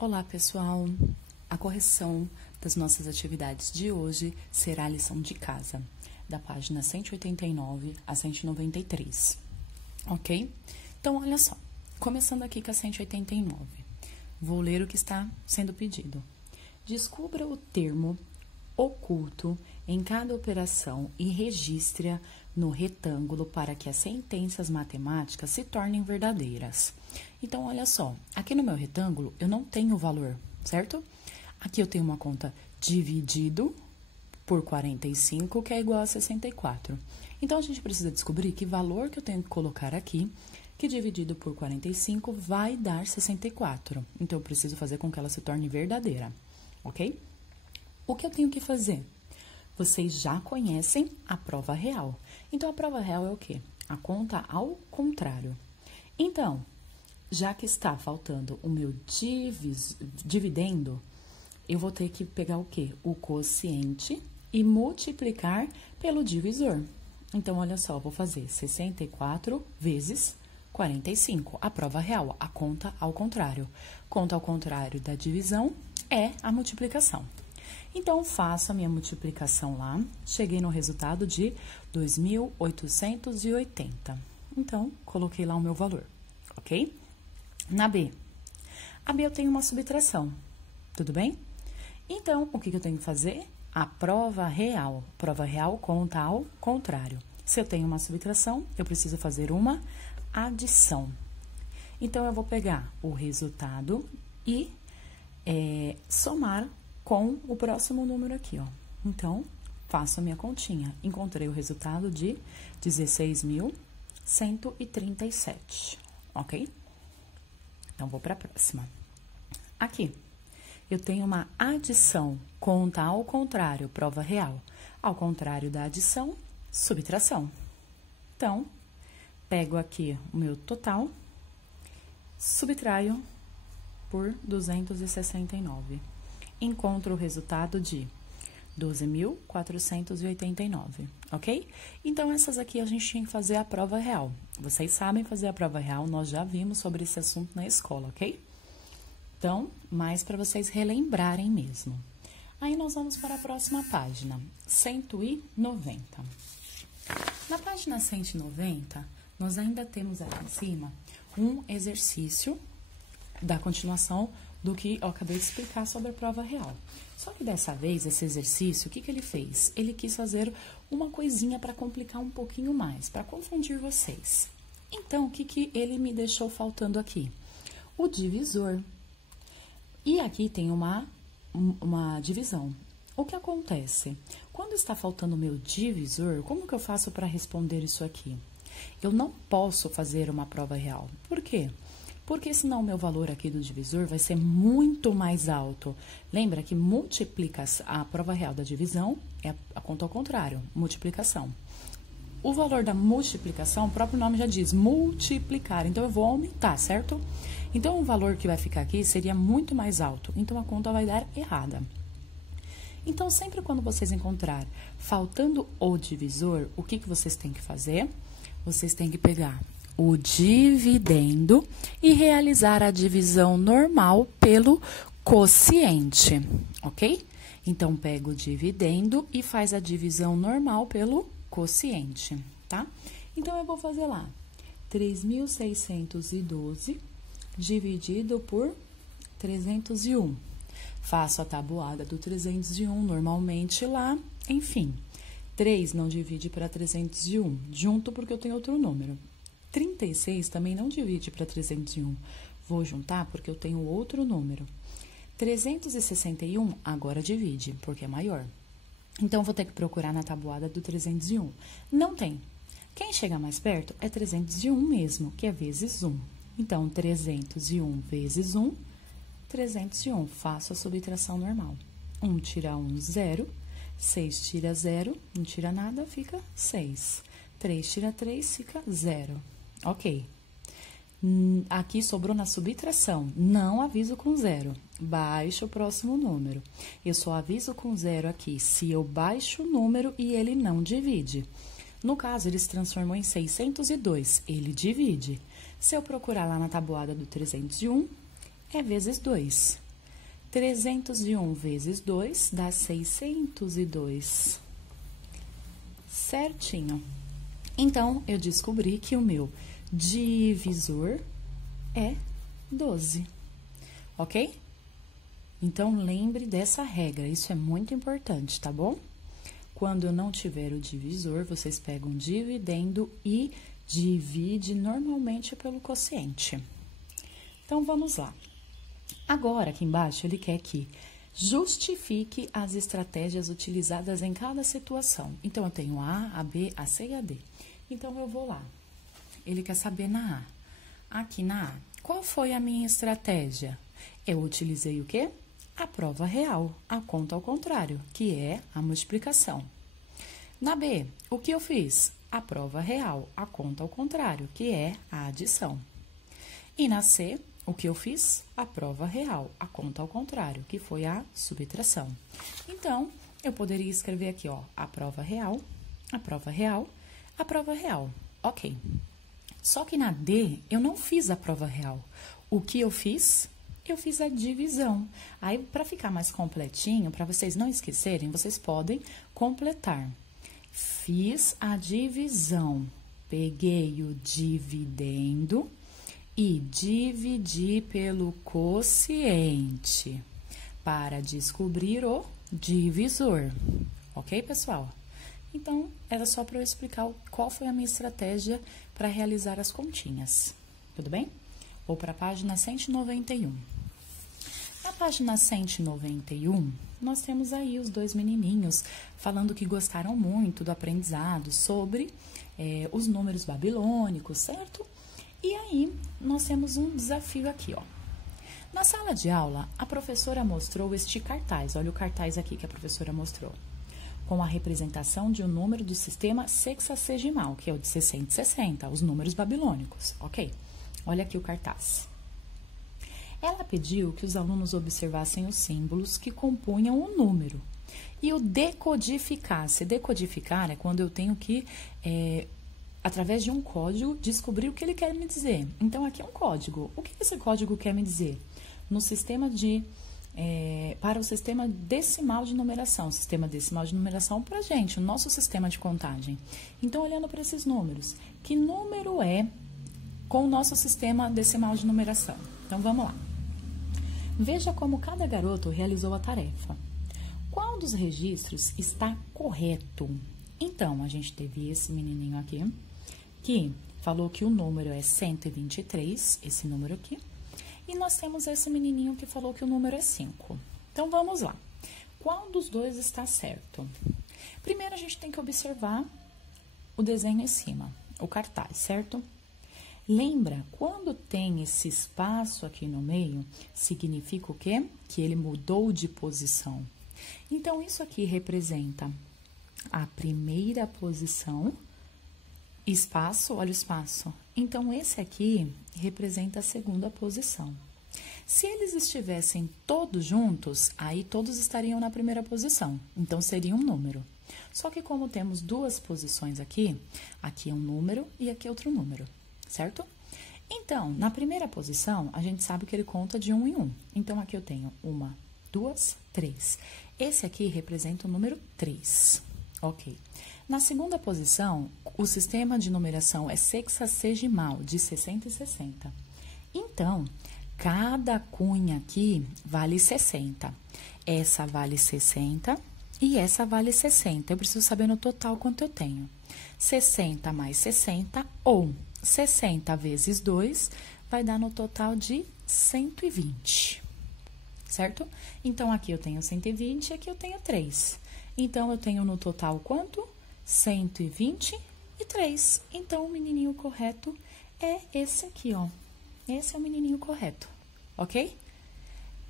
Olá, pessoal! A correção das nossas atividades de hoje será a lição de casa, da página 189 a 193, ok? Então, olha só, começando aqui com a 189, vou ler o que está sendo pedido. Descubra o termo oculto em cada operação e registre-a no retângulo para que as sentenças matemáticas se tornem verdadeiras. Então, olha só, aqui no meu retângulo eu não tenho valor, certo? Aqui eu tenho uma conta dividido por 45, que é igual a 64. Então, a gente precisa descobrir que valor que eu tenho que colocar aqui, que dividido por 45 vai dar 64. Então, eu preciso fazer com que ela se torne verdadeira, ok? O que eu tenho que fazer? Vocês já conhecem a prova real. Então, a prova real é o quê? A conta ao contrário. Então, já que está faltando o meu dividendo, eu vou ter que pegar o quê? O quociente e multiplicar pelo divisor. Então, olha só, eu vou fazer 64 vezes 45. A prova real, a conta ao contrário. Conta ao contrário da divisão é a multiplicação. Então, faço a minha multiplicação lá, cheguei no resultado de 2.880. Então, coloquei lá o meu valor, ok? Na B. A B eu tenho uma subtração, tudo bem? Então, o que eu tenho que fazer? A prova real. Prova real conta ao contrário. Se eu tenho uma subtração, eu preciso fazer uma adição. Então, eu vou pegar o resultado e somar com o próximo número aqui, ó. Então, faço a minha continha. Encontrei o resultado de 16.137, ok? Então, vou para a próxima. Aqui, eu tenho uma adição, conta ao contrário, prova real. Ao contrário da adição, subtração. Então, pego aqui o meu total, subtraio por 269. Encontro o resultado de 12.489, ok? Então, essas aqui a gente tinha que fazer a prova real. Vocês sabem fazer a prova real, nós já vimos sobre esse assunto na escola, ok? Então, mais para vocês relembrarem mesmo. Aí, nós vamos para a próxima página, 190. Na página 190, nós ainda temos aqui em cima um exercício da continuação do que eu acabei de explicar sobre a prova real. Só que dessa vez, esse exercício, o que ele fez? Ele quis fazer uma coisinha para complicar um pouquinho mais, para confundir vocês. Então, o que ele me deixou faltando aqui? O divisor. E aqui tem uma divisão. O que acontece? Quando está faltando o meu divisor, como que eu faço para responder isso aqui? Eu não posso fazer uma prova real. Por quê? Porque senão o meu valor aqui do divisor vai ser muito mais alto. Lembra que a prova real da divisão é a conta ao contrário, multiplicação. O valor da multiplicação, o próprio nome já diz, multiplicar. Então, eu vou aumentar, certo? Então, o valor que vai ficar aqui seria muito mais alto. Então, a conta vai dar errada. Então, sempre quando vocês encontrar faltando o divisor, o que vocês têm que fazer? Vocês têm que pegar o dividendo e realizar a divisão normal pelo quociente, ok? Então, pega o dividendo e faz a divisão normal pelo quociente, tá? Então, eu vou fazer lá, 3.612 dividido por 301. Faço a tabuada do 301 normalmente lá, enfim. 3 não divide para 301, junto porque eu tenho outro número. 36 também não divide para 301. Vou juntar porque eu tenho outro número. 361 agora divide, porque é maior. Então, vou ter que procurar na tabuada do 301. Não tem. Quem chega mais perto é 301 mesmo, que é vezes 1. Então, 301 vezes 1, 301. Faço a subtração normal. 1 tira 1, 0. 6 tira 0, não tira nada, fica 6. 3 tira 3, fica 0. Ok. Aqui sobrou na subtração, não aviso com 0. Baixo o próximo número. Eu só aviso com 0 aqui se eu baixo o número e ele não divide. No caso, ele se transformou em 602, ele divide. Se eu procurar lá na tabuada do 301, é vezes 2. 301 vezes 2 dá 602. Certinho. Então, eu descobri que o meu divisor é 12, ok? Então, lembre dessa regra, isso é muito importante, tá bom? Quando eu não tiver o divisor, vocês pegam o dividendo e divide normalmente pelo quociente. Então, vamos lá. Agora, aqui embaixo, ele quer que justifique as estratégias utilizadas em cada situação. Então, eu tenho a A, a B, a C e a D. Então, eu vou lá. Ele quer saber na A. Aqui na A, qual foi a minha estratégia? Eu utilizei o quê? A prova real, a conta ao contrário, que é a multiplicação. Na B, o que eu fiz? A prova real, a conta ao contrário, que é a adição. E na C, o que eu fiz? A prova real, a conta ao contrário, que foi a subtração. Então, eu poderia escrever aqui, ó, a prova real, a prova real, a prova real. Ok. Só que na D, eu não fiz a prova real. O que eu fiz? Eu fiz a divisão. Aí, para ficar mais completinho, para vocês não esquecerem, vocês podem completar. Fiz a divisão, peguei o dividendo e dividi pelo quociente para descobrir o divisor. Ok, pessoal? Então, era só para eu explicar qual foi a minha estratégia para realizar as continhas. Tudo bem? Vou para a página 191. Na página 191, nós temos aí os dois menininhos falando que gostaram muito do aprendizado sobre os números babilônicos, certo? E aí, nós temos um desafio aqui, ó. Na sala de aula, a professora mostrou este cartaz. Olha o cartaz aqui que a professora mostrou. Com a representação de um número do sistema sexagesimal, que é o de 660, os números babilônicos, ok? Olha aqui o cartaz. Ela pediu que os alunos observassem os símbolos que compunham o número e o decodificasse. Decodificar é quando eu tenho que, através de um código, descobrir o que ele quer me dizer. Então, aqui é um código. O que esse código quer me dizer? No sistema para o sistema decimal de numeração. Sistema decimal de numeração para a gente, o nosso sistema de contagem. Então, olhando para esses números, que número é com o nosso sistema decimal de numeração? Então, vamos lá. Veja como cada garoto realizou a tarefa. Qual dos registros está correto? Então, a gente teve esse menininho aqui, que falou que o número é 123, esse número aqui. E nós temos esse menininho que falou que o número é 5. Então, vamos lá. Qual dos dois está certo? Primeiro, a gente tem que observar o desenho em cima, o cartaz, certo? Lembra, quando tem esse espaço aqui no meio, significa o quê? Que ele mudou de posição. Então, isso aqui representa a primeira posição, espaço, olha o espaço. Então, esse aqui representa a segunda posição. Se eles estivessem todos juntos, aí todos estariam na primeira posição. Então, seria um número. Só que como temos duas posições aqui é um número e aqui é outro número. Certo? Então, na primeira posição, a gente sabe que ele conta de 1 em 1. Então, aqui eu tenho 1, 2, 3. Esse aqui representa o número 3. Ok. Na segunda posição, o sistema de numeração é sexagesimal, de 60 e 60. Então, cada cunha aqui vale 60. Essa vale 60 e essa vale 60. Eu preciso saber no total quanto eu tenho. 60 mais 60 ou 60 vezes 2 vai dar no total de 120, certo? Então, aqui eu tenho 120 e aqui eu tenho 3. Então, eu tenho no total quanto? 123. Então, o menininho correto é esse aqui, ó. Esse é o menininho correto, ok?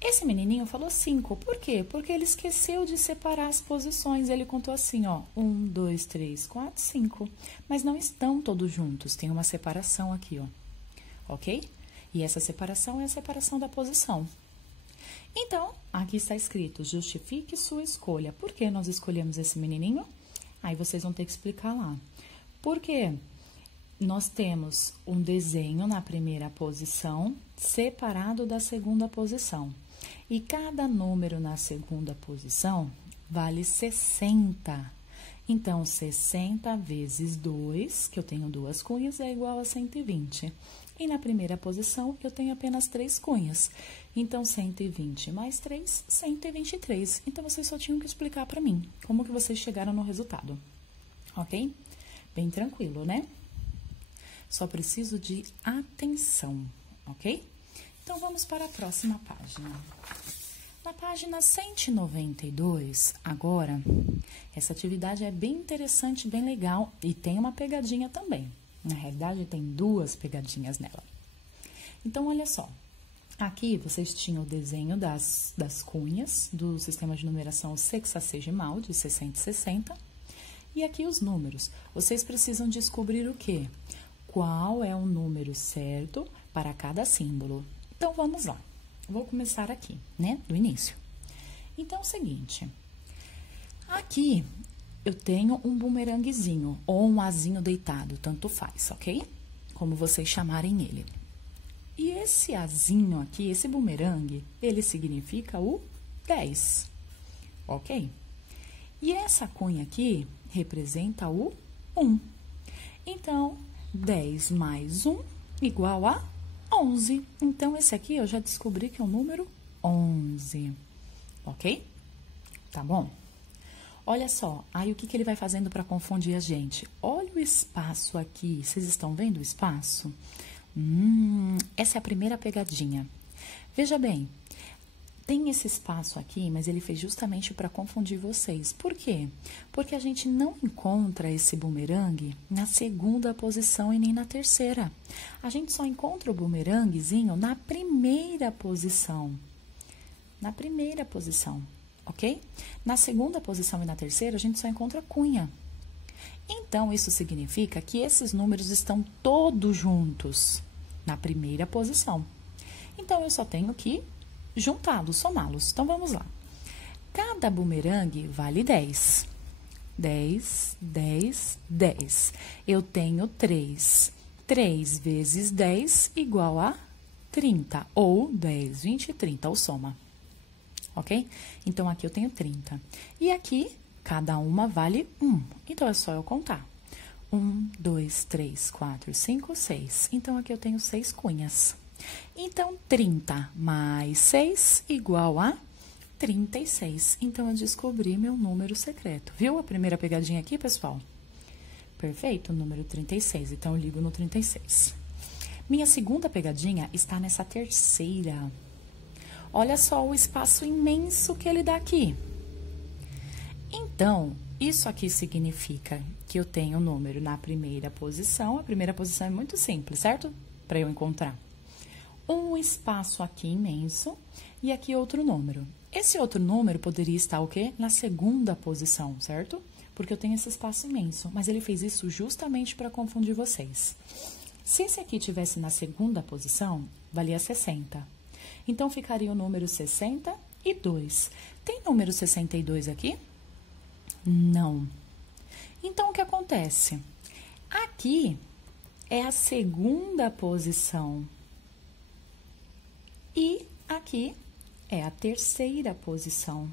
Esse menininho falou 5. Por quê? Porque ele esqueceu de separar as posições. Ele contou assim, ó, 1, 2, 3, 4, 5. Mas não estão todos juntos. Tem uma separação aqui, ó. Ok? E essa separação é a separação da posição. Então, aqui está escrito, justifique sua escolha. Por que nós escolhemos esse menininho? Aí vocês vão ter que explicar lá. Por quê? Nós temos um desenho na primeira posição separado da segunda posição. E cada número na segunda posição vale 60. Então, 60 vezes 2, que eu tenho 2 cunhas, é igual a 120. E na primeira posição, eu tenho apenas 3 cunhas. Então, 120 mais 3, 123. Então, vocês só tinham que explicar para mim como que vocês chegaram no resultado. Ok? Bem tranquilo, né? Só preciso de atenção, ok? Então, vamos para a próxima página. Na página 192, agora, essa atividade é bem interessante, bem legal e tem uma pegadinha também. Na realidade, tem 2 pegadinhas nela. Então, olha só. Aqui, vocês tinham o desenho das cunhas do sistema de numeração sexagesimal, de 60 e 60. E aqui os números. Vocês precisam descobrir o quê? Qual é o número certo para cada símbolo. Então, vamos lá. Vou começar aqui, né? Do início. Então, é o seguinte. Aqui, eu tenho um bumeranguezinho ou um azinho deitado, tanto faz, ok? Como vocês chamarem ele. E esse azinho aqui, esse bumerangue, ele significa o 10, ok? E essa cunha aqui representa o 1. Então, 10 mais 1 igual a 11. Então, esse aqui eu já descobri que é o número 11, ok? Tá bom? Olha só, aí o que ele vai fazendo para confundir a gente? Olha o espaço aqui, vocês estão vendo o espaço? Essa é a primeira pegadinha. Veja bem, tem esse espaço aqui, mas ele fez justamente para confundir vocês. Por quê? Porque a gente não encontra esse bumerangue na segunda posição e nem na terceira. A gente só encontra o bumeranguezinho na primeira posição. Na primeira posição, ok? Na segunda posição e na terceira, a gente só encontra cunha. Então, isso significa que esses números estão todos juntos na primeira posição. Então, eu só tenho que juntá-los, somá-los. Então, vamos lá. Cada bumerangue vale 10. 10, 10, 10. Eu tenho 3. 3 vezes 10 igual a 30. Ou 10, 20 e 30, ou soma. Ok? Então, aqui eu tenho 30. E aqui, cada uma vale 1. Então, é só eu contar. 1, 2, 3, 4, 5, 6. Então, aqui eu tenho 6 cunhas. Então, 30 mais 6 igual a 36. Então, eu descobri meu número secreto. Viu a primeira pegadinha aqui, pessoal? Perfeito, número 36. Então, eu ligo no 36. Minha segunda pegadinha está nessa terceira. Olha só o espaço imenso que ele dá aqui. Então, isso aqui significa que eu tenho o número na primeira posição. A primeira posição é muito simples, certo? Para eu encontrar. Um espaço aqui imenso e aqui outro número. Esse outro número poderia estar o quê? Na segunda posição, certo? Porque eu tenho esse espaço imenso, mas ele fez isso justamente para confundir vocês. Se esse aqui tivesse na segunda posição, valia 60. Então, ficaria o número 62. Tem número 62 aqui? Não. Então, o que acontece? Aqui é a segunda posição. E aqui é a terceira posição.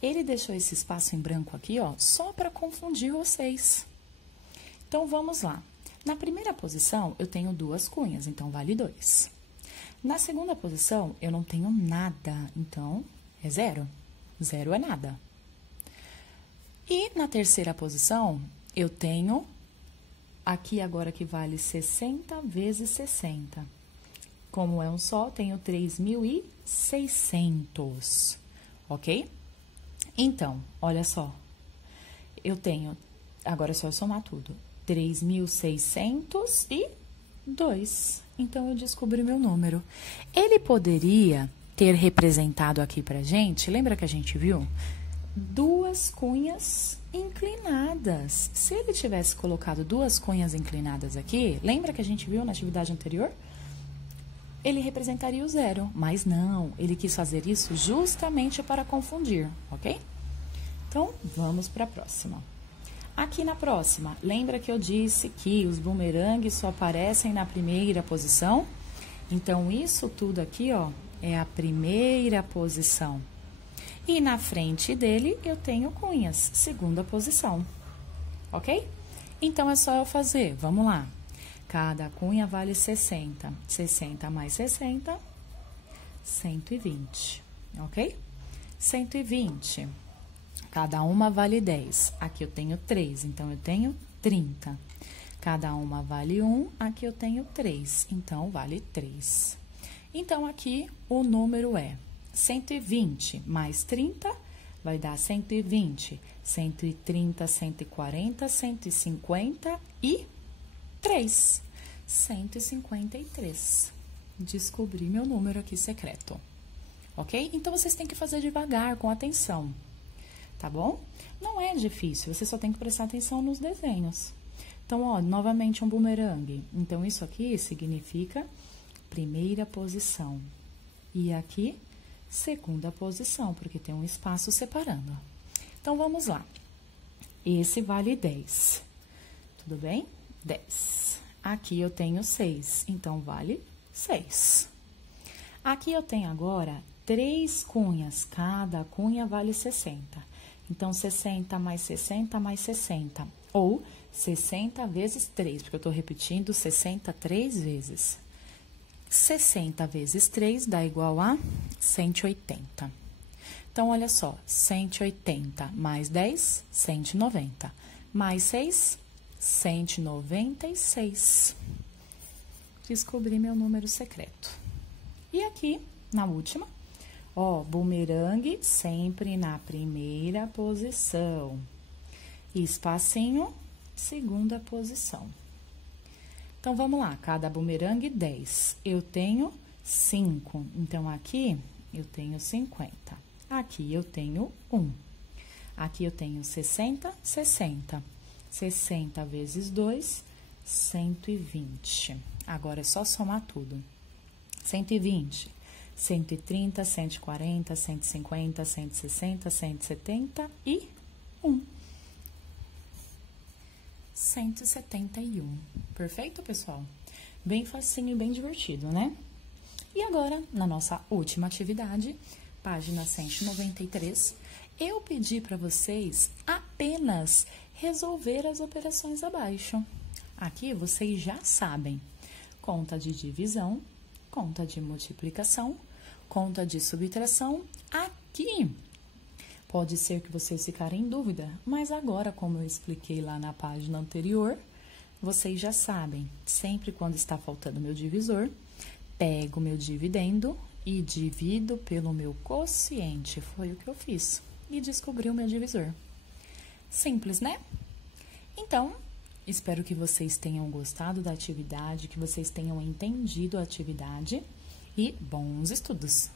Ele deixou esse espaço em branco aqui, ó, só para confundir vocês. Então, vamos lá. Na primeira posição, eu tenho 2 cunhas, então vale 2. Na segunda posição, eu não tenho nada, então é 0. 0 é nada. E na terceira posição, eu tenho aqui agora que vale 60 vezes 60. Como é um só, tenho 3.600, ok? Então, olha só, eu tenho, agora é só eu somar tudo, 3.602. Então, eu descobri meu número. Ele poderia ter representado aqui pra gente, lembra que a gente viu? 2 cunhas inclinadas. Se ele tivesse colocado 2 cunhas inclinadas aqui, lembra que a gente viu na atividade anterior? Ele representaria o 0, mas não, ele quis fazer isso justamente para confundir, ok? Então, vamos para a próxima. Aqui na próxima, lembra que eu disse que os bumerangues só aparecem na primeira posição? Então, isso tudo aqui, ó, é a primeira posição. E na frente dele eu tenho cunhas, segunda posição. Ok? Então, é só eu fazer. Vamos lá. Cada cunha vale 60. 60 mais 60, 120. Ok? 120. Cada uma vale 10. Aqui eu tenho 3, então eu tenho 30. Cada uma vale 1, aqui eu tenho 3, então vale 3. Então, aqui o número é 120 mais 30 vai dar 120, 130, 140, 150 e 3. 153. Descobri meu número aqui secreto. Ok? Então, vocês têm que fazer devagar, com atenção. Tá bom? Não é difícil, você só tem que prestar atenção nos desenhos. Então, ó, novamente um bumerangue. Então, isso aqui significa primeira posição. E aqui, segunda posição, porque tem um espaço separando. Então, vamos lá. Esse vale 10. Tudo bem? 10. Aqui eu tenho 6, então vale 6. Aqui eu tenho agora 3 cunhas, cada cunha vale 60. Então, 60 mais 60 mais 60, ou 60 vezes 3, porque eu tô repetindo 60 3 vezes. 60 vezes 3 dá igual a 180. Então, olha só, 180 mais 10, 190. Mais 6, 196. Descobri meu número secreto. E aqui, na última, ó, bumerangue sempre na primeira posição. Espacinho, segunda posição. Então, vamos lá, cada bumerangue 10. Eu tenho 5, então aqui eu tenho 50. Aqui eu tenho 1. Aqui eu tenho 60, 60. 60 vezes 2, 120. Agora é só somar tudo. 120, 130, 140, 150, 160, 170 e 1. 171. Perfeito, pessoal? Bem facinho e bem divertido, né? E agora, na nossa última atividade, página 193, eu pedi para vocês apenas resolver as operações abaixo. Aqui vocês já sabem. Conta de divisão, conta de multiplicação, conta de subtração. Aqui pode ser que vocês ficarem em dúvida, mas agora, como eu expliquei lá na página anterior, vocês já sabem. Sempre quando está faltando meu divisor, pego o meu dividendo e divido pelo meu quociente. Foi o que eu fiz. E descobri o meu divisor. Simples, né? Então, espero que vocês tenham gostado da atividade, que vocês tenham entendido a atividade e bons estudos!